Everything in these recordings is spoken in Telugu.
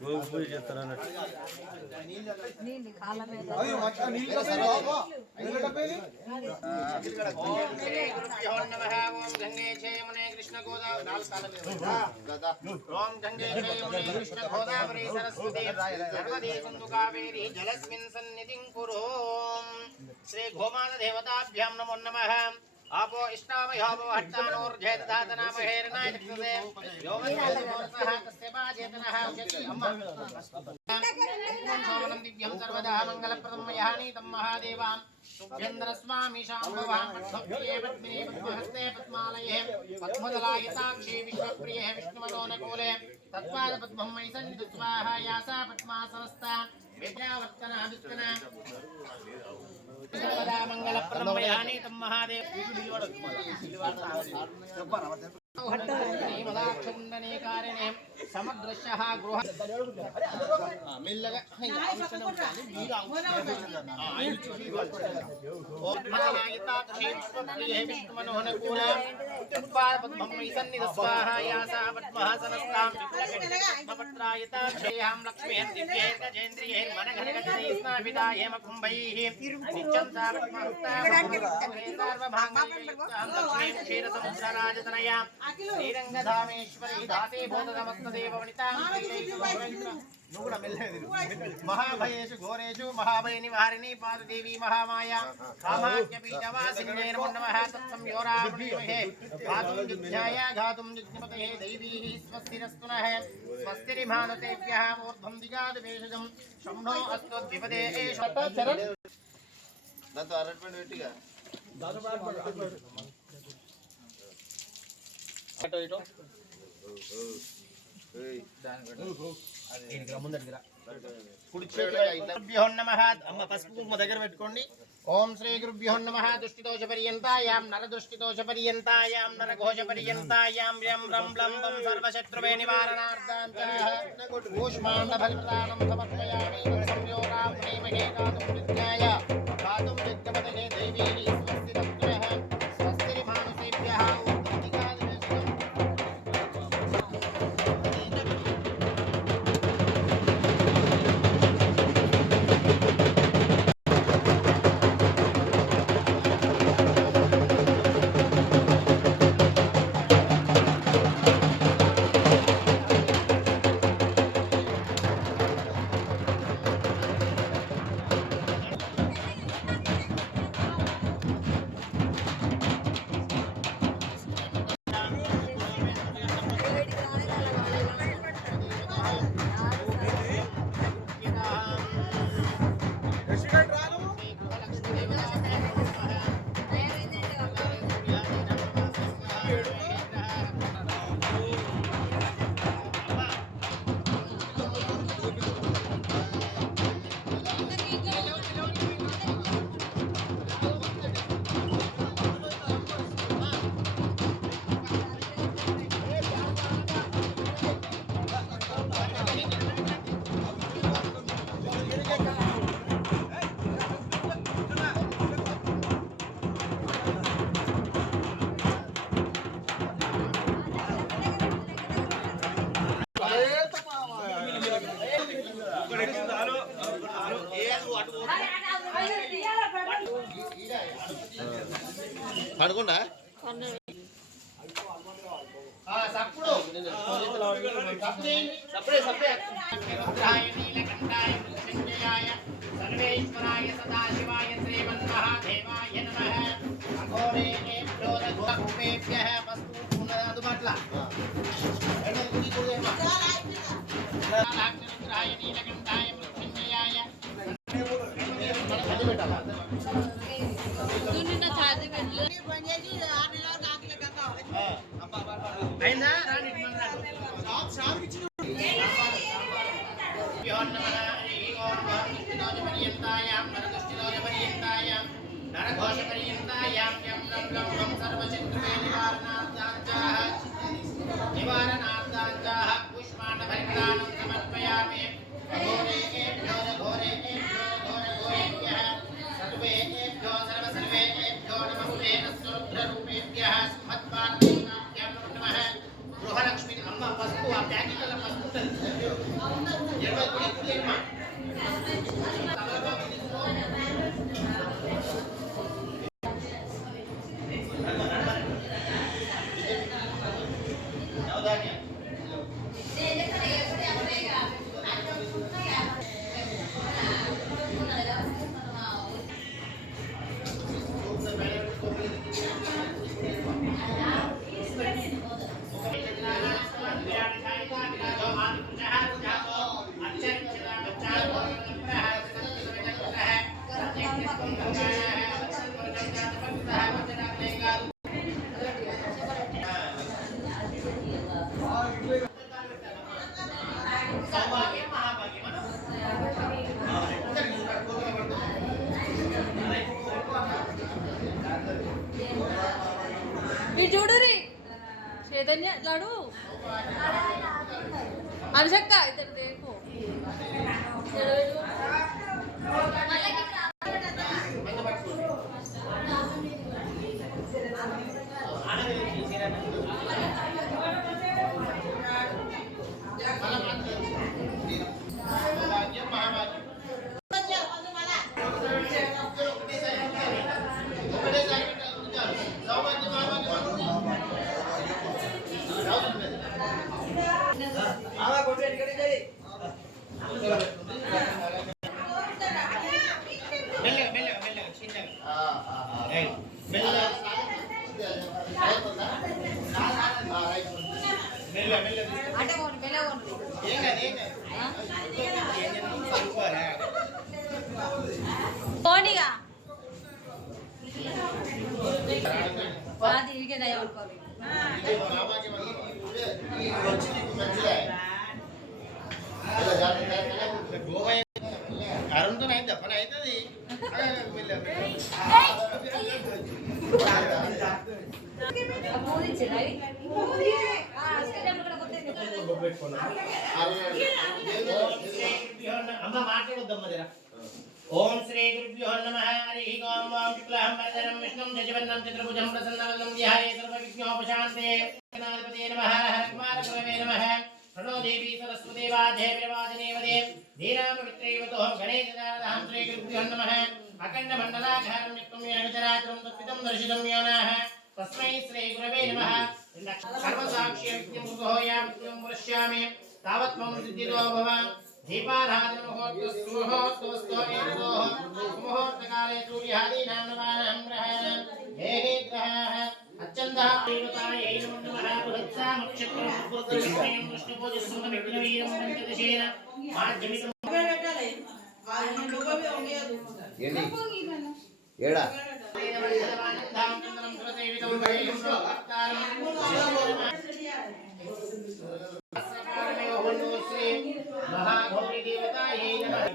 గోగు పూజ చేస్తారు అన్నట్టు. శ్రీ గోమాన దేవతాభ్యాం నమో నమః. आपो इष्टामयोपो हट्टानोर्जेत दातनामहेरनाय तक्षसे योगस्यः तस्य पाजेतनः उच्यते अम्मा सोमनं दिव्यं सर्वदा मङ्गलप्रदं मयानीतं महादेवां सुभेन्द्रस्वामी शाम्भवां पद्मप्रिये पद्मिने पद्महस्ते पद्मालये पद्मदलायताक्षी विश्वप्रिये विष्णुमनोनकूले तत्पादपद्मं मयि सन्निधि स्वाहा यासा पद्मासनस्ता विद्यावर्तना विष्णुना सर्वदा मंगलप्रदं मयानीतं महादेव मदाक्षुण्डनीकारिणे समदृश्यः गृह मिल्लगा श्रीरंगधामेश्वरी दासी भूतसमस्तदेववनितां महाभयेषु घोरेषु महाभय निवारिणी पाददेवी महामाया कामाख्यपीठवासिनी नमो नमः तत्संयोरावृणीमहे घातुं युध्याय घातुं युज्ञपतये दैवीः स्वस्तिरस्तु नः स्वस्तिरिमानतेभ्यः ऊर्ध्वं दिगादिवेशजं शम्नो अस्तु द्विपदे एष चरण दातो अरेंजमेंट वेटिगा दातो ओम श्री गुरुभ्यो नमः दुष्टिदोष पर्यंतायां नर दुष्टिदोष पर्यंतायां नर घोष पर्यंतायां यं रं लं वं सर्वशत्रुवे निवारणार्थां कूष्माण्ड फलप्रदानं समर्पयामि संयोरावृणीमहे गातुं विद्याय गातुं यज्ञपतये देवी स्वस्तिरस्तुनः स्वस्तिरिमानुषेभ्यः పడుకుండా సప్పుడు సప్పుడే సప్పుడే రుద్రాయ నీలకంఠాయ మృత్యుంజయాయ సర్వేశ్వరాయ సదాశివాయ శ్రీమన్మహాదేవాయ నమః అఘోరేభ్యో రఘుపేభ్యః వస్తు పునరాదుపట్ల రుద్రాయ నీలకంఠాయ మృత్యుంజయాయ అయినా రాని निवारणार्थाञ्चाः पुष्पाण्डभरिप्रदानं समर्पयामि घोरेभ्यो घोरेभ्यः सर्वेभ्यो सर्वेभ्यो नमस्ते रुद्ररूपेभ्यः सुमत्पार्थिवाभ्यां नमः गृहलक्ष्मी अम्मा पशु प्याकिकल చూడరి చైతన్య లాడు అనుషక్క ఇద్దరు దేకు పోనీగా అది ఇరిగే దయ అనుకోవాలి అరుణ్తో అయితే పని అవుతుంది అమ్మ మాట్లాడొద్దమ్మ జరా ఓం శ్రీ గురుభ్యో నమః హరి ఓం ఓం శుక్లాం వరదరం విష్ణుం శశివర్ణం చతుర్భుజం ప్రసన్నవదనం ధ్యాయే సర్వవిఘ్నోపశాంతే గణాధిపతయే నమః హరకుమారగురవే నమః ప్రణో దేవీ సరస్వతి వాజే వివాదినేవదే ధీరాపవిత్రైవతోహం గణేశదారదహం శ్రీ గురుభ్యో నమః అఖండ మండలాకారం నిత్యం యోగచరాచరం తత్విదం దర్శితం యోనాః తస్మై శ్రీ గురవే నమః సర్వసాక్షి విజ్ఞం గుహోయా విజ్ఞం పురస్యామి తావత్ మమ సిద్ధిదో భవ దీపారాధన ముహూర్తస్తు ఏకదోః ముహూర్తకాలే సూర్యాదీనాం నవానాం గ్రహాణాం దేహే గ్రహాః అచ్చందః దేవతాయై నమః బృహత్సామక్షత్రం పురుషం విష్ణుపూజస్సుమ విఘ్నవీరం పంచదశేన మాధ్యమికం ఏడా महागौरी देवतायै नमः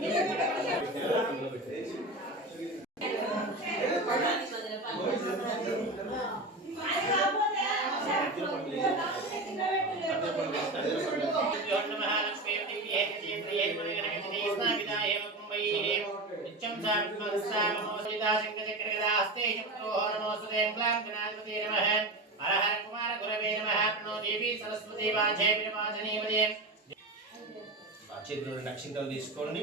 नित्यं सावित्मस्सामहोसिता शङ्खचक्रगदास्ते शक्तोः नमोऽस्तुते क्लां गणाधिपते नमः हर हर कुमार गुरवे नमः प्रणो देवी सरस्वती वाजे विरवाचनीवदे చేతులను నక్షింతలు తీసుకోండి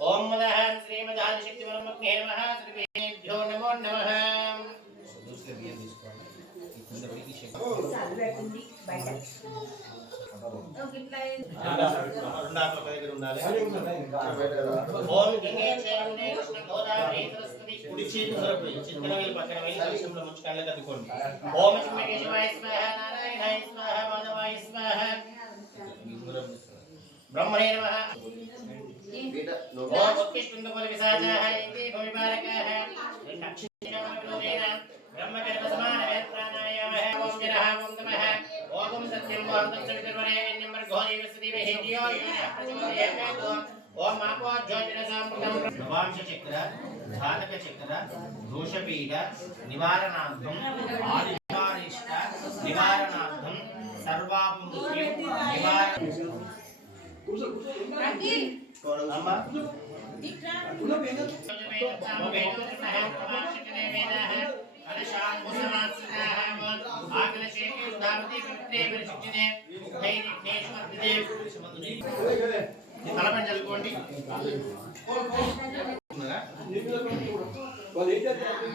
ఓం మదః శ్రీమదాది శక్తి పరమగ్నే నమః సర్వేభ్యో నమో నమః దోస్లే బియ్యం తీసుకోండి ఈ కింద పడి తీసేయండి రెండాకుల దగ్గర ఉండాలి ఓం గంగే చైనే కృష్ణ గోదావరి సరస్వతి కుడి చేతి సరపై చిత్తనవేలు పక్కన వేలు దర్శనంలో ముంచుకాళ్ళ కదుకోండి ఓం శివాయ స్వాహ నారాయణాయ స్వాహ మాధవాయ స్వాహ ब्रह्मणे नमः ओम उत्कृष्टुंडकुल विसाजाः इति भविमारकाः नक्षत्रयोगेन ब्रह्मकर्मसमानः प्राणायामः ओम जरः ओम तमः ओम सत्यं ओम तत्सवितुर्वरेण्यं भर्गो देवस्य धीमहि धियो यो नः प्रचोदयात् ओम आपो ज्योतिरसामृतं नवांश चक्र घातक चक्र दोषपीठ निवारणार्थम आदिवारिष्ट निवारणार्थम सर्वापमृत्यु निवारण अम्मा తలపని చల్లుకోండి.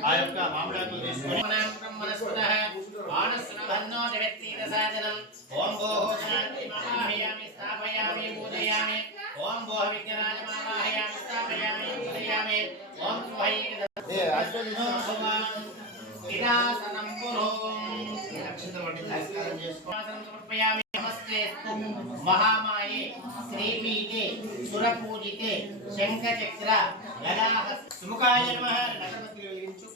ఆ యొక్క మామిడాకులు తీసుకొని ఓం భోః శాంతి మహాయామి స్థాపయామి పూజయామి ఓం భోః విఘ్నరాజ మహాయామి స్థాపయామి పూజయామి ఓం స్వహై వినాశనం పురోం అక్షంతలు నమస్కారం చేసుకోవాలి. సమర్పయామి. నమస్తేస్తు మహామాయే శ్రీపీఠే సురపూజితే శంఖచక్ర గదాహ సుముఖాయ నమః. నగరపతి వెలిగించు.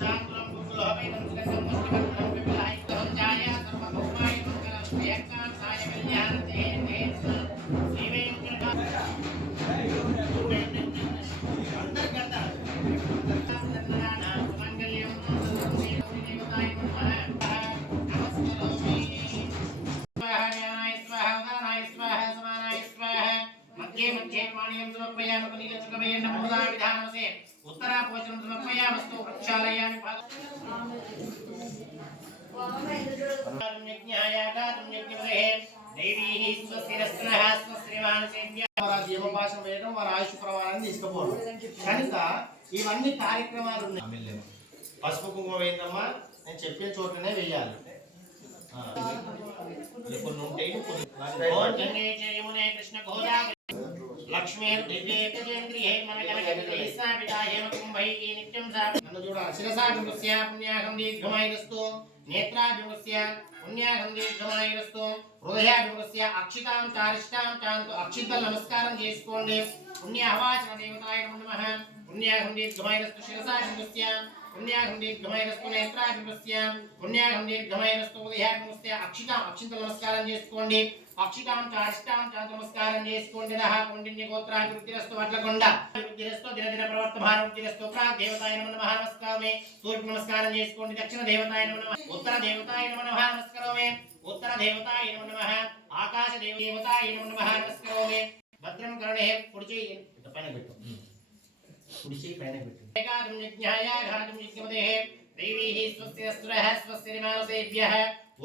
శాంతులం పురుషోహమైతం సుగంధం పుష్టివర్ధనం విపులాయుక్తం ఛాయ సర్వభౌమాయ మంగళం ఏకాం సాయ కళ్యాణతే శ్రీవేంకట అంతర్గత మంగళ్యం దేవతాయ నమః. నమస్కారం. స్వాహాయ స్వాహ ఉదానాయ స్వాహ సమానాయ స్వాహ మధ్యే మధ్యే పాణీయం సమర్పయామి. పునీలచుకమేన నమోదా విధానసే ఉత్తరాపోచనం సమర్పయామస్తు. ప్రక్షాళయామి. వారి ఆయుష్ ప్రమాణాన్ని తీసుకుపోవడం కనుక ఇవన్నీ కార్యక్రమాలు ఉన్నాయి. పసుపు కుంకుమ వేయిందమ్మా, నేను చెప్పే చోటనే వేయాలి. కొన్ని ఉంటాయి. కృష్ణ గోదావరి లక్ష్మీ దివ్యేంద్రియే నిత్యం నన్ను చూడాలి. శిరసాభిమృస్య పుణ్యాహం దీర్ఘమాయురస్తు. నేత్రాభిమృస్య పుణ్యాహం దీర్ఘమాయురస్తు. హృదయాభిమృస్య అక్షితాం చారిష్టాం చాంతు. అక్షితలు నమస్కారం చేసుకోండి. పుణ్యవాచన దేవతాయ నమః. పుణ్యాహం దీర్ఘమాయురస్తు. శిరసాభిమృస్య పుణ్యాహం దీర్ఘమాయురస్తు. నేత్రాభిమృస్య పుణ్యాహం దీర్ఘమాయురస్తు. హృదయాభిమృస్య అక్షితాం. అక్షితలు నమస్కారం చేసుకోండి. అక్షితాం చారిష్టాం చాంతు నమస్కారం చేసుకోండి. కౌండిన్య గోత్రాభివృద్ధిరస్తు. వడ్లకొండ వృద్ధిరస్తు. దినదిన ప్రవర్తమాన వృద్ధిరస్తు. ప్రాగ్ దేవతాయ నమః. నమస్కారమే. తూర్పు నమస్కారం చేసుకోండి. దక్షిణ దేవతాయ నమః. ఉత్తర దేవతాయ నమః. నమస్కారమే. ఉత్తర దేవతాయ నమః. ఆకాశ దేవతాయ నమః. నమస్కారమే. భద్రం కరుణే. కుడి చేయి పైన పెట్టు. కుడి చేయి పైన పెట్టు. ఏకాదం యజ్ఞాయ ఘాతం యజ్ఞమదే దేవీః స్వస్తిరస్త్రః స్వస్తిర్మానసేభ్యః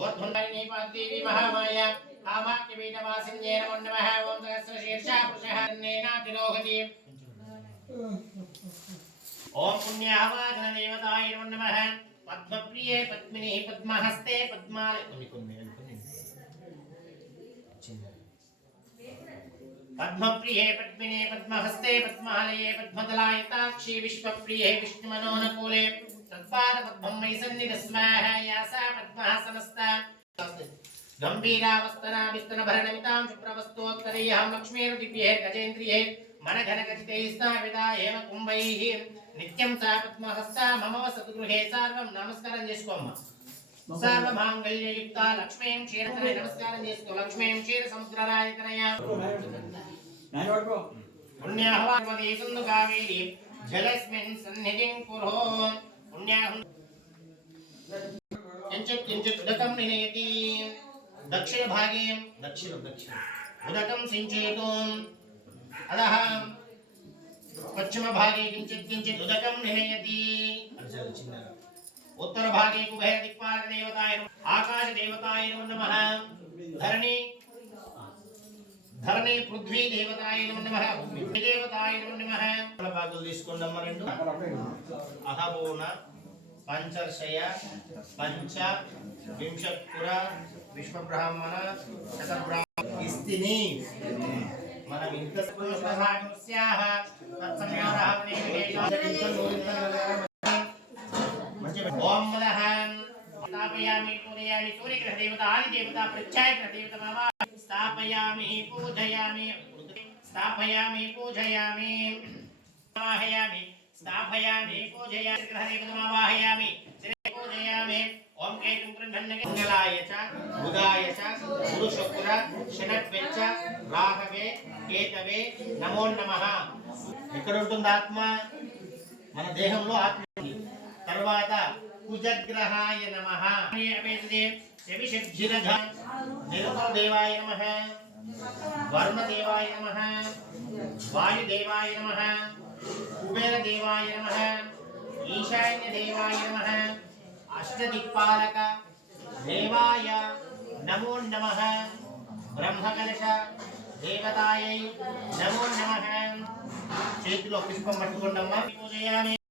ఓర్ధ్వన్వరిణీ పాదేవి మహామాయ కామాఖ్యపీఠవాసిన్యే నమో నమః. ఓం సహస్రశీర్షా పురుషః తన్నేనాతిరోహతి. ఓం పుణ్యావాచన దేవతాయ నమో నమః. పద్మప్రియే పద్మిని పద్మహస్తే పద్మాల పద్మప్రియే పద్మినే పద్మహస్తే పద్మాలయే పద్మదలాయతాక్షి విశ్వప్రియే విష్ణుమనోనకూలే తత్పాద పద్మం మయి సన్నిధస్మాః. యాసా పద్మః సమస్త గంభీరావస్తనా భరణమితాం శుభ్రవస్తోత్తరీయాం లక్ష్మీర్దివ్యే గజేంద్రియే మనఘనకచితైః స్థాపితా హేమ కుంభైః నిత్యం సా పద్మహస్తా మమ వసతు గృహే. సర్వం నమస్కారం చేసుకోమ్మా. సర్వమాంగళ్యయుక్త లక్ష్మీం క్షీరతనయ. నమస్కారం చేసుకో. లక్ష్మీం క్షీర సముద్రరాయతనయ. పుణ్యాహ్వామదే సందు కావేరి జలస్మిన్ సన్నిధిం కురో. పుణ్యాహం కించిత్ కించిత్ ఉదకం నినయతి. దక్షిణ భాగే దక్షిణ ఉదకం సించేతు. అదః పశ్చిమ భాగే కించిత్ కించిత్ ఉదకం నినయతి. उत्तर भागे कुबेर दिक्पालक देवताय आकाश देवताय नमः. धरणी पृथ्वी देवताय नमः. भूमि देवताय नमः. भागुल తీసుకోండమ్మ. రెండు అహబోన పంచర్షయ పంచ వింశత్పుర విశ్వబ్రాహ్మణ శతబ్రాహ్మణ ఇస్తిని. మనం ఇంత పురుషాహ తత్సమయారహవనే ओम मदहं स्थापयामि पूजयामि. सूर्यग्रह देवता आदि देवता प्रत्याय ग्रह देवता मामा स्थापयामि पूजयामि. स्थापयामि पूजयामि वाहयामि. स्थापयामि पूजयामि. ग्रह देवता वाहयामि. पूजयामि. ओम केतुं गृह्णन्नके मंगलाय च बुधाय च पुरुषपुर शनद्वे च राघवे केतवे नमो नमः. ఇక్కడ ఉంటుంది ఆత్మ. మన దేహంలో ఆత్మ. తర్వాత కుజగ్రహాయ నమః. దేవాయ నమః. वरुणदेवाय नमः वायुदेवाय नमः कुबेरदेवाय नमः ईशान्यदेवाय नमः अष्टदिक्पालक देवाय नमो नमः ब्रह्मकलश देवतायै नमो नमः చేతిలో పుష్పం పట్టుకోండమ్మా పూజయామి